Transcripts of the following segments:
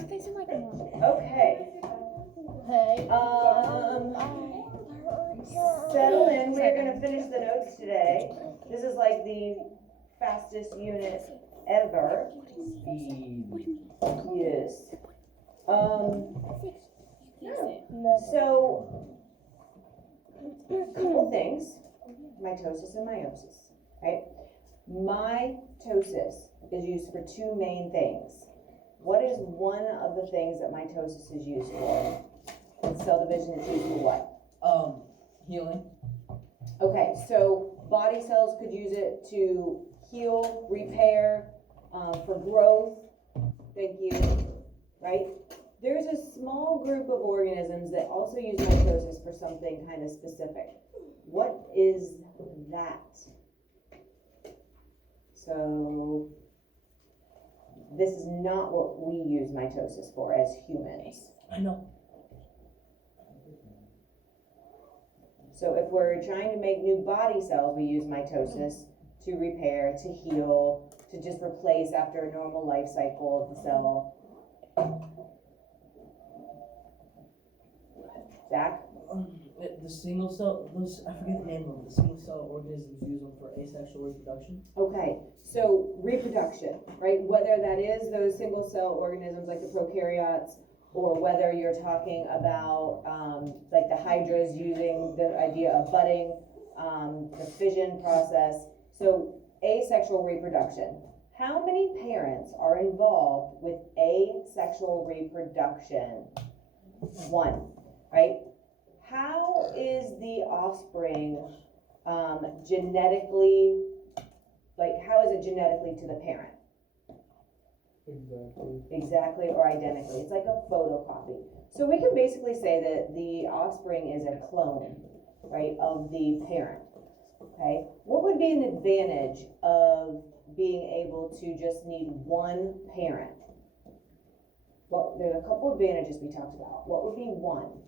Okay. Hey. Settle in. We're going to finish the notes today. This is like the fastest unit ever. Yes. So, couple things. Mitosis and meiosis, right? Mitosis is used for two main things. What is one of the things that mitosis is used for? And cell division is used for what? Healing. Okay, so body cells could use it to heal, repair, for growth. Thank you. Right? There's a small group of organisms that also use mitosis for something kind of specific. What is that? So this is not what we use mitosis for as humans. I know. So if we're trying to make new body cells, we use mitosis to repair, to heal, to just replace after a normal life cycle of the cell. Zach? The single cell, I forget the name of them, the single cell organisms use them for asexual reproduction. Okay, so reproduction, right? Whether that is those single cell organisms like the prokaryotes, or whether you're talking about like the hydras using the idea of budding, the fission process. So asexual reproduction. How many parents are involved with asexual reproduction? One, right? How is the offspring genetically, like how is it genetically to the parent? Exactly, or identically. It's like a photocopy. So we can basically say that the offspring is a clone, right, of the parent. Okay, what would be an advantage of being able to just need one parent? Well, there's a couple advantages we talked about. What would be one?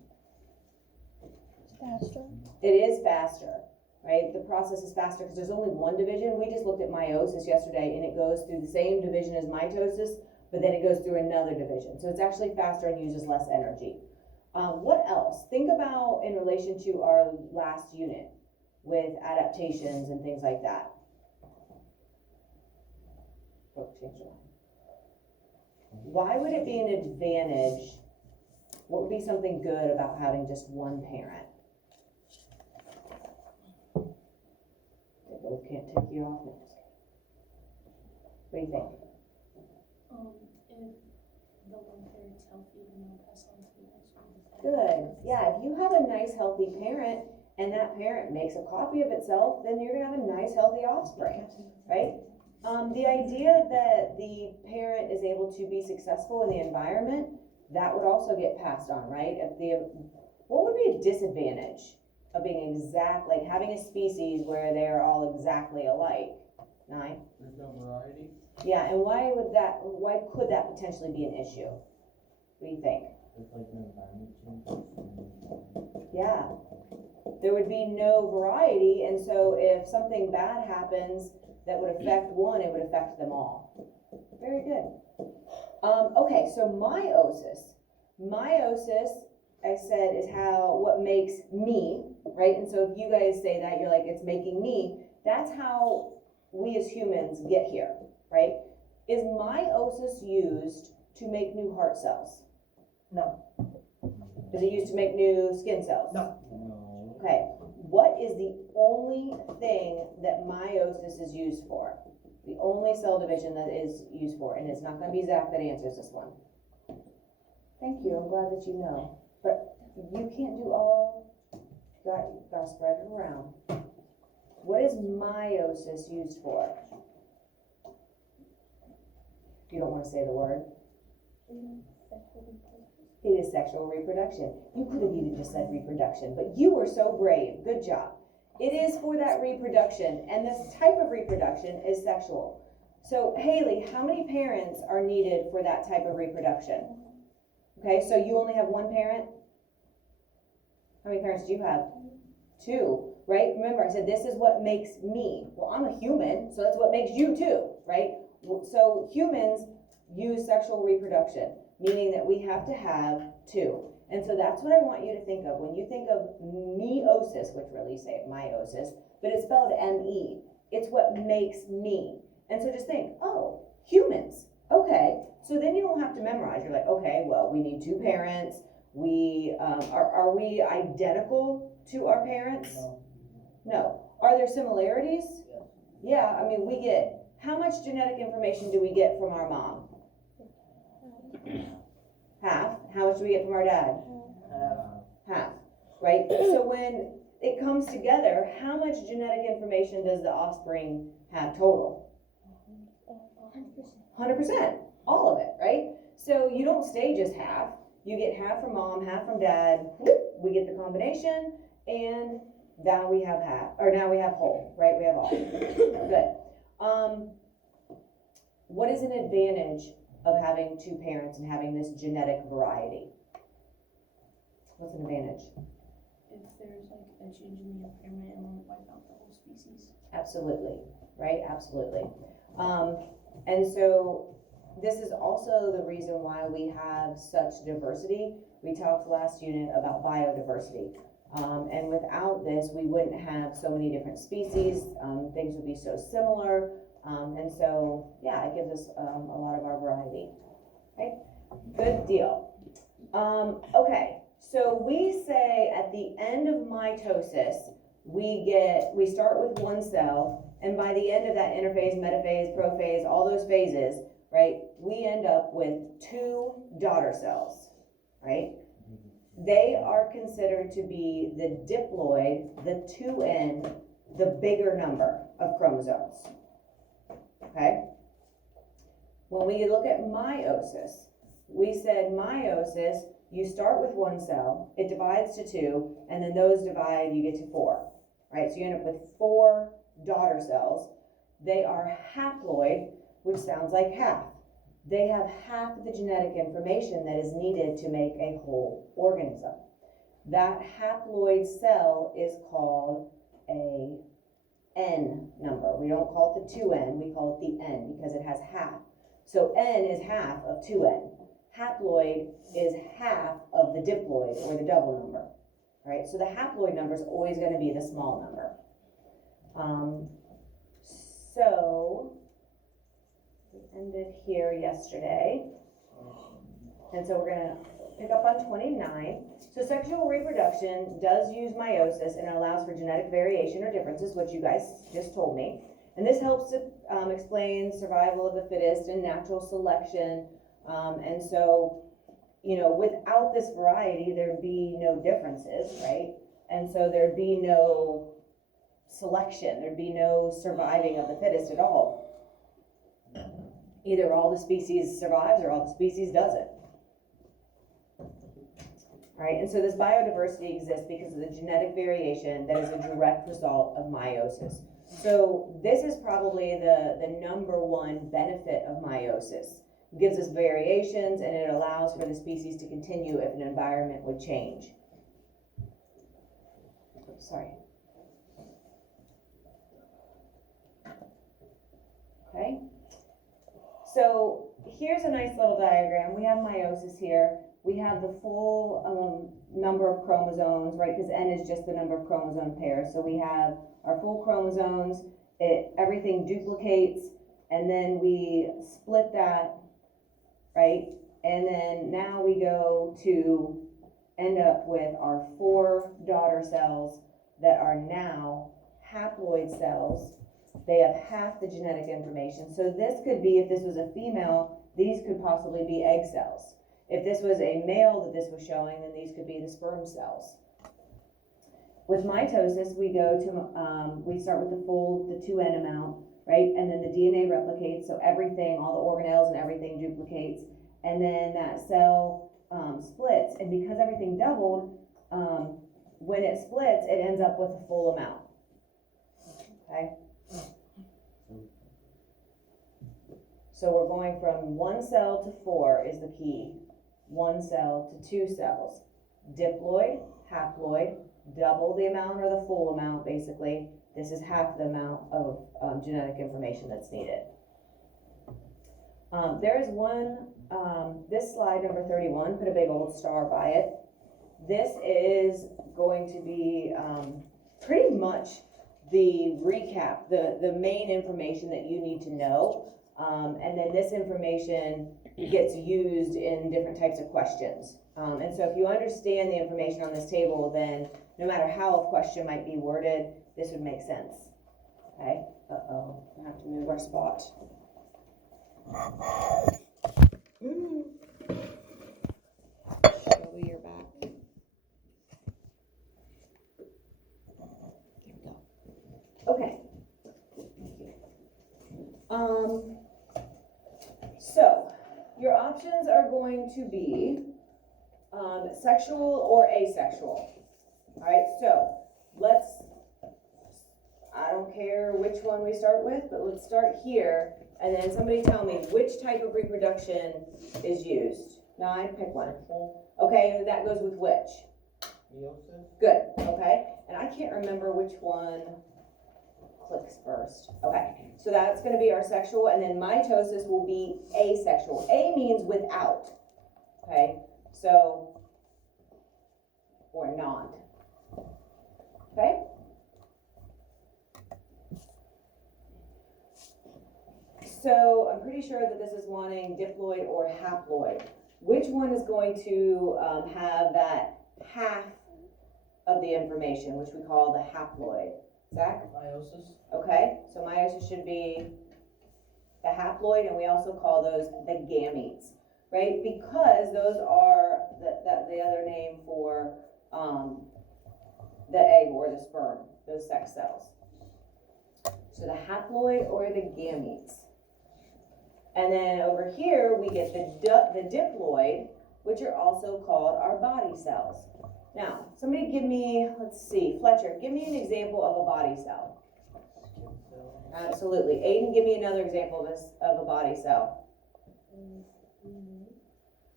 Faster. It is faster, right? The process is faster because there's only one division. We just looked at meiosis yesterday and it goes through the same division as mitosis, but then it goes through another division. So it's actually faster and uses less energy. What else? Think about in relation to our last unit with adaptations and things like that. Oh, change your mind. Why would it be an advantage? What would be something good about having just one parent? They both can't take you off next. What do you think? If the one parent's healthy, then they'll pass on to the next one. Good. Yeah, if you have a nice healthy parent and that parent makes a copy of itself, then you're gonna have a nice healthy offspring, right? The idea that the parent is able to be successful in the environment, that would also get passed on, right? What would be a disadvantage of being exact, like having a species where they're all exactly alike? 9? There's no variety. Yeah, and why could that potentially be an issue? What do you think? It's like an environment change. Yeah, there would be no variety, and so if something bad happens that would affect one, it would affect them all. Very good. Okay, so meiosis. Meiosis, I said, is what makes me, right? And so if you guys say that, you're like, it's making me, that's how we as humans get here, right? Is meiosis used to make new heart cells? No. Is it used to make new skin cells? No. No. Okay, what is the only thing that meiosis is used for? The only cell division that is used for, and it's not going to be Zach that answers this one. Thank you, I'm glad that you know. But you can't do all, gotta spread it around. What is meiosis used for? You don't want to say the word? It is sexual reproduction. You could have even just said reproduction, but you were so brave. Good job. It is for that reproduction, and this type of reproduction is sexual. So, Haley, how many parents are needed for that type of reproduction? Okay, so you only have one parent? How many parents do you have? 2, right? Remember, I said this is what makes me. Well, I'm a human, so that's what makes you too, right? So humans, use sexual reproduction, meaning that we have to have two. And so that's what I want you to think of. When you think of meiosis, which really say meiosis, but it's spelled M-E, it's what makes me. And so just think, oh, humans, okay. So then you don't have to memorize. You're like, okay, well, we need two parents. Are we identical to our parents? No. No. Are there similarities? Yeah. Yeah, I mean, we get, how much genetic information do we get from our mom? Half. How much do we get from our dad? Half, right? So when it comes together, how much genetic information does the offspring have total? 100%, all of it, right? So you don't stay just half. You get half from mom, half from dad. We get the combination, and now we have half, or now we have whole, right? We have all. Good. What is an advantage of having two parents and having this genetic variety? What's an advantage? If there's like a change in the impairment, it won't wipe out the whole species. Absolutely, right? Absolutely. And so this is also the reason why we have such diversity. We talked last unit about biodiversity. And without this, we wouldn't have so many different species. Things would be so similar. And so, yeah, it gives us a lot of our variety. Okay, good deal. Okay, so we say at the end of mitosis, we start with one cell, and by the end of that interphase, metaphase, prophase, all those phases, right, we end up with two daughter cells, right? They are considered to be the diploid, the 2N, the bigger number of chromosomes, okay? When we look at meiosis, we said meiosis, you start with one cell, it divides to two, and then those divide, you get to four, right? So you end up with 4 daughter cells. They are haploid, which sounds like half. They have half of the genetic information that is needed to make a whole organism. That haploid cell is called a N number. We don't call it the 2N, we call it the N because it has half. So N is half of 2N. Haploid is half of the diploid or the double number, right? So the haploid number is always going to be the small number. So we ended here yesterday, and so we're going to pick up on 29. So sexual reproduction does use meiosis, and it allows for genetic variation or differences, which you guys just told me. And this helps to explain survival of the fittest and natural selection. And so, you know, without this variety, there'd be no differences, right? And so there'd be no selection, there'd be no surviving of the fittest at all. Either all the species survives or all the species doesn't. All right, and so this biodiversity exists because of the genetic variation that is a direct result of meiosis. So this is probably the number one benefit of meiosis. It gives us variations, and it allows for the species to continue if an environment would change. Sorry. Okay. So here's a nice little diagram. We have meiosis here. We have the full number of chromosomes, right? Because N is just the number of chromosome pairs. So we have our full chromosomes. Everything duplicates, and then we split that, right? And then now we go to end up with our 4 daughter cells that are now haploid cells. They have half the genetic information. So this could be, if this was a female, these could possibly be egg cells. If this was a male that this was showing, then these could be the sperm cells. With mitosis, we go to, we start with the 2N amount, right? And then the DNA replicates, so everything, all the organelles and everything duplicates. And then that cell splits, and because everything doubled, when it splits, it ends up with a full amount, okay? So we're going from 1 cell to 4 is the key. 1 cell to 2 cells. Diploid, haploid, double the amount or the full amount basically. This is half the amount of genetic information that's needed. There is one, this slide number 31, put a big old star by it. This is going to be pretty much the recap, the main information that you need to know. And then this information gets used in different types of questions. And so if you understand the information on this table, then no matter how a question might be worded, this would make sense. Okay? Uh-oh, I have to move our spot. Shelby, you're back. There we go. Okay. So your options are going to be sexual or asexual. All right, so I don't care which one we start with, but let's start here, and then somebody tell me which type of reproduction is used. 9, pick one. Okay, that goes with which? Meiosis? Good, okay, and I can't remember which one clicks first. Okay, so that's gonna be our sexual, and then mitosis will be asexual. A means without, okay, so, or non, okay? So I'm pretty sure that this is wanting diploid or haploid. Which one is going to have that half of the information, which we call the haploid? Zach? Meiosis. Okay, so meiosis should be the haploid, and we also call those the gametes, right? Because those are the other name for the egg or the sperm, those sex cells. So the haploid or the gametes. And then over here, we get the diploid, which are also called our body cells. Now, somebody give me, let's see, Fletcher, give me an example of a body cell. Skin cell? Absolutely. Aiden, give me another example of a body cell.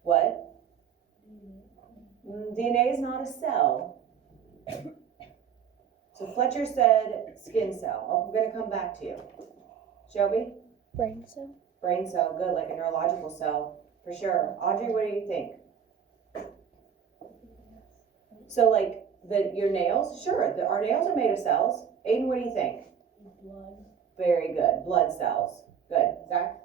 What? DNA is not a cell. So Fletcher said skin cell. I'm going to come back to you. Shelby? Brain cell? Brain cell, good, like a neurological cell, for sure. Audrey, what do you think? So like your nails, sure, our nails are made of cells. Aiden, what do you think? Blood. Very good, blood cells. Good, Zach?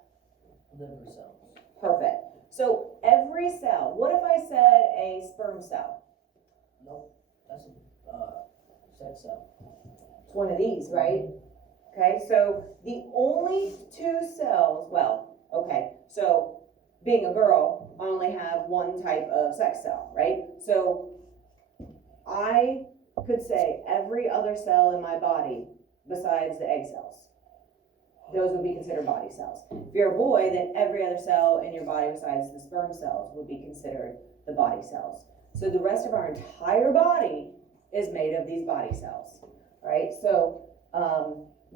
Liver cells. Perfect. So every cell, what if I said a sperm cell? Nope, that's a sex cell. It's one of these, right? Okay, so the only two cells, well, okay, so being a girl, I only have one type of sex cell, right? So I could say every other cell in my body besides the egg cells. Those would be considered body cells. If you're a boy, then every other cell in your body besides the sperm cells would be considered the body cells. So the rest of our entire body is made of these body cells, right? So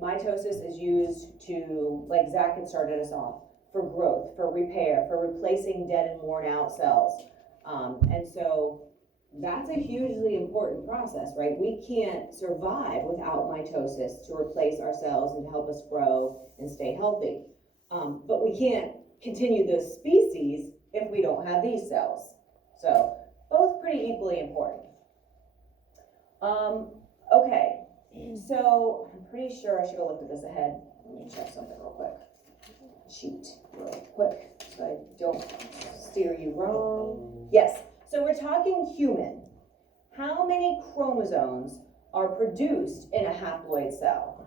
mitosis is used to, like Zach had started us off, for growth, for repair, for replacing dead and worn out cells. And so that's a hugely important process, right? We can't survive without mitosis to replace our cells and to help us grow and stay healthy. But we can't continue the species if we don't have these cells. So both pretty equally important. Okay, so I'm pretty sure I should have looked at this ahead. Let me check something real quick. Shoot, real quick, so I don't steer you wrong. Yes, so we're talking human. How many chromosomes are produced in a haploid cell?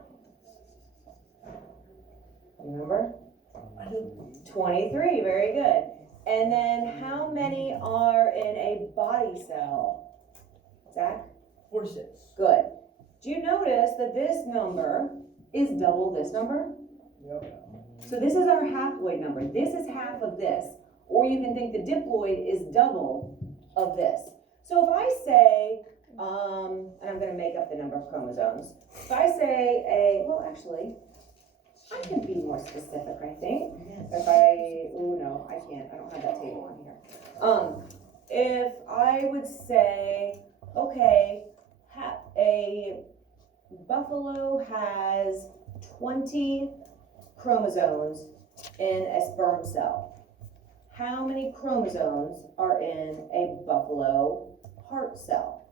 Remember? 23, very good. And then how many are in a body cell? Zach? 46. Good. Do you notice that this number is double this number? Yep. So this is our haploid number. This is half of this. Or you can think the diploid is double of this. So if I say, and I'm going to make up the number of chromosomes. If I say well, actually, I can be more specific, I think. No, I can't. I don't have that table on here. If I would say, okay, a buffalo has 20 chromosomes in a sperm cell? How many chromosomes are in a buffalo heart cell?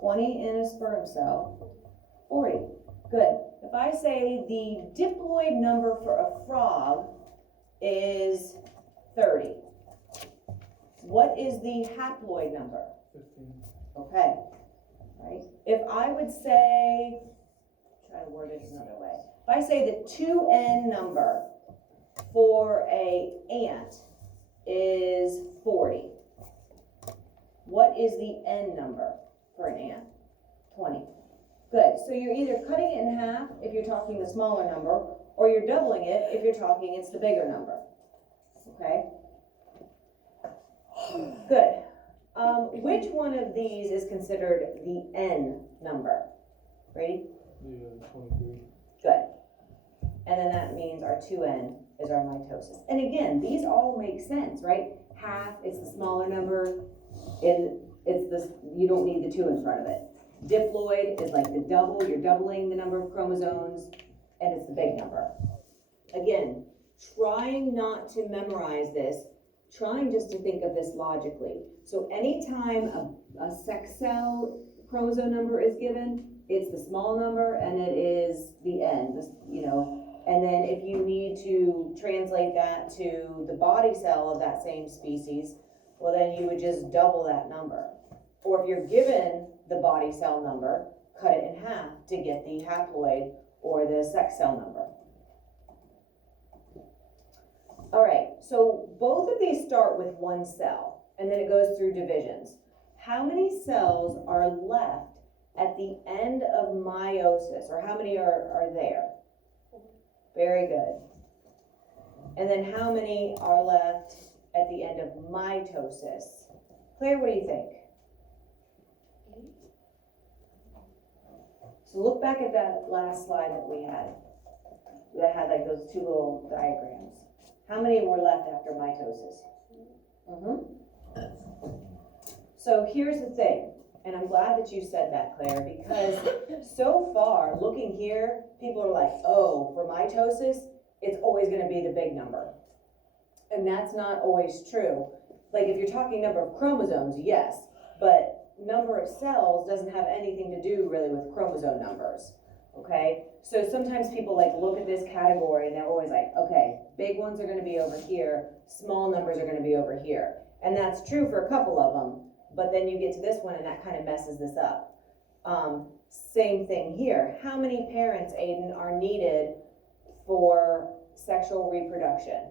20 in a sperm cell, 40. Good. If I say the diploid number for a frog is 30, what is the haploid number? 15. Okay, right? If I would say, try to word it another way. If I say the 2N number for a ant is 40, what is the N number for an ant? 20. Good, so you're either cutting it in half if you're talking the smaller number, or you're doubling it if you're talking it's the bigger number. Okay? Good. Which one of these is considered the N number? Ready? Yeah, 23. Good. And then that means our 2N is our mitosis. And again, these all make sense, right? Half, it's the smaller number, and it's this, you don't need the 2 in front of it. Diploid is like the double, you're doubling the number of chromosomes, and it's the big number. Again, trying not to memorize this, trying just to think of this logically. So anytime a sex cell chromosome number is given, it's the small number and it is the N, and then if you need to translate that to the body cell of that same species, well then you would just double that number. Or if you're given the body cell number, cut it in half to get the haploid or the sex cell number. All right, so both of these start with one cell, and then it goes through divisions. How many cells are left at the end of meiosis, or how many are there? Very good. And then how many are left at the end of mitosis? Claire, what do you think? So look back at that last slide that we had, that had like those two little diagrams. How many were left after mitosis? So here's the thing, and I'm glad that you said that, Claire, because so far, looking here, people are like, oh, for mitosis, it's always gonna be the big number. And that's not always true. Like if you're talking number of chromosomes, yes, but number of cells doesn't have anything to do really with chromosome numbers, okay? So sometimes people like look at this category and they're always like, okay, big ones are gonna be over here, small numbers are gonna be over here. And that's true for a couple of them, but then you get to this one and that kind of messes this up. Same thing here. How many parents, Aiden, are needed for sexual reproduction?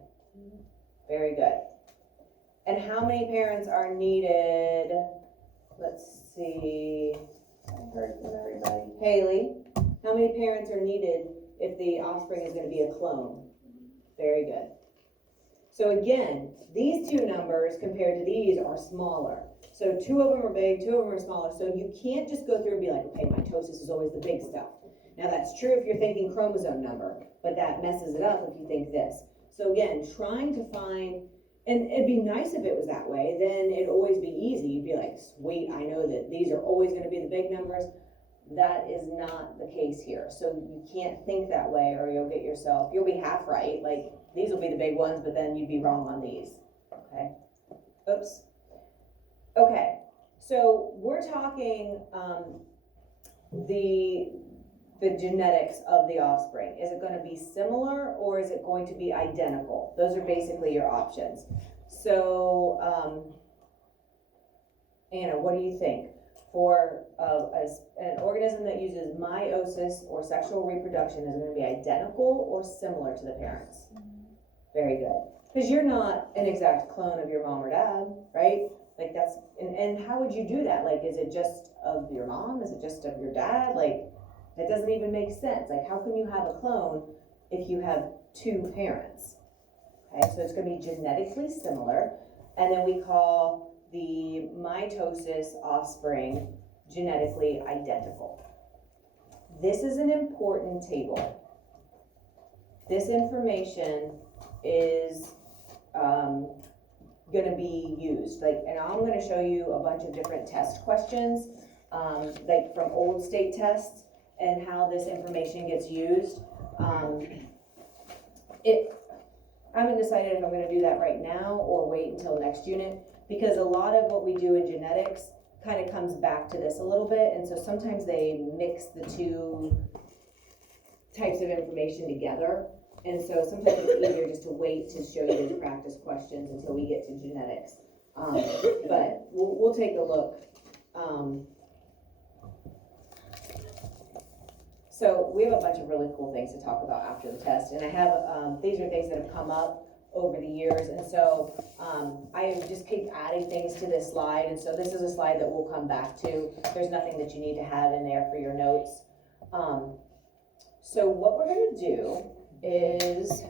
Very good. And how many parents are needed, let's see, I heard from everybody. Haley, how many parents are needed if the offspring is going to be a clone? Very good. So again, these two numbers compared to these are smaller. So 2 of them are big, 2 of them are smaller. So you can't just go through and be like, okay, mitosis is always the big stuff. Now that's true if you're thinking chromosome number, but that messes it up if you think this. So again, trying to find, and it'd be nice if it was that way, then it'd always be easy. You'd be like, sweet, I know that these are always gonna be the big numbers. That is not the case here. So you can't think that way or you'll be half right. Like these will be the big ones, but then you'd be wrong on these, okay? Oops. Okay, so we're talking the genetics of the offspring. Is it going to be similar or is it going to be identical? Those are basically your options. So, Anna, what do you think? For an organism that uses meiosis or sexual reproduction, is it going to be identical or similar to the parents? Very good. Because you're not an exact clone of your mom or dad, right? Like that's, and how would you do that? Like, is it just of your mom? Is it just of your dad? Like, that doesn't even make sense. Like, how can you have a clone if you have 2 parents? Okay, so it's gonna be genetically similar. And then we call the mitosis offspring genetically identical. This is an important table. This information is gonna be used, like, and I'm gonna show you a bunch of different test questions, like from old state tests and how this information gets used. I haven't decided if I'm gonna do that right now or wait until next unit, because a lot of what we do in genetics kind of comes back to this a little bit, and so sometimes they mix the two types of information together. And so sometimes it's easier just to wait to show you the practice questions until we get to genetics. But we'll take a look. So we have a bunch of really cool things to talk about after the test, and I have, these are things that have come up over the years, and so I just keep adding things to this slide, and so this is a slide that we'll come back to. There's nothing that you need to have in there for your notes. So what we're gonna do is